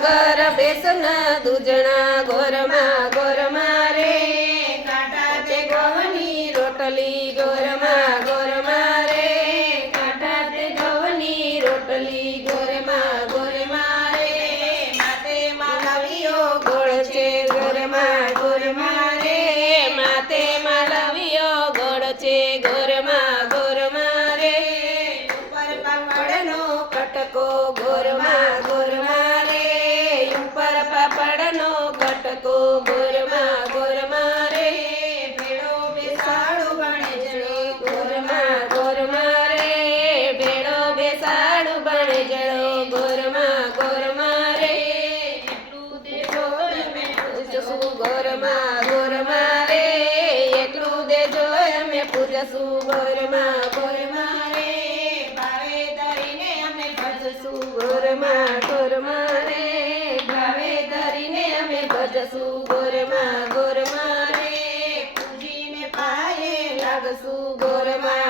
गर बेसन दूजना गोरमा गोरमा रे काटा ते गवनी रोटली गोरमा गोरमा रे काटा ते गवनी रोटली गोरमा गोरमा रे माते मालवियो गोळ छे गोरमा गोरमा रे माते मालवियो गोळ छे गोरमा गोरमा रे ઉપર પાપડનો કટકો गोरमा गोरमा પાપડનો કટકો ગોરમા ગોરમા રે ભેળો બેસાડું વણજળો ગોરમા ગોરમા રે ભેળો બેસાડું વણજળો ગોરમા ગોરમા રે એટલું દેજો અમે પૂજશું ગોરમા ગોરમા રે એટલું દેજો અમે પૂજશું ગોરમા ગોરમા રે ભાવે ધરીને અમે ભજશું ગોરમા ગોરમા રે ભજશું ગોરમા ગોરમા રે પૂજીને પાયે લાગશું ગોરમા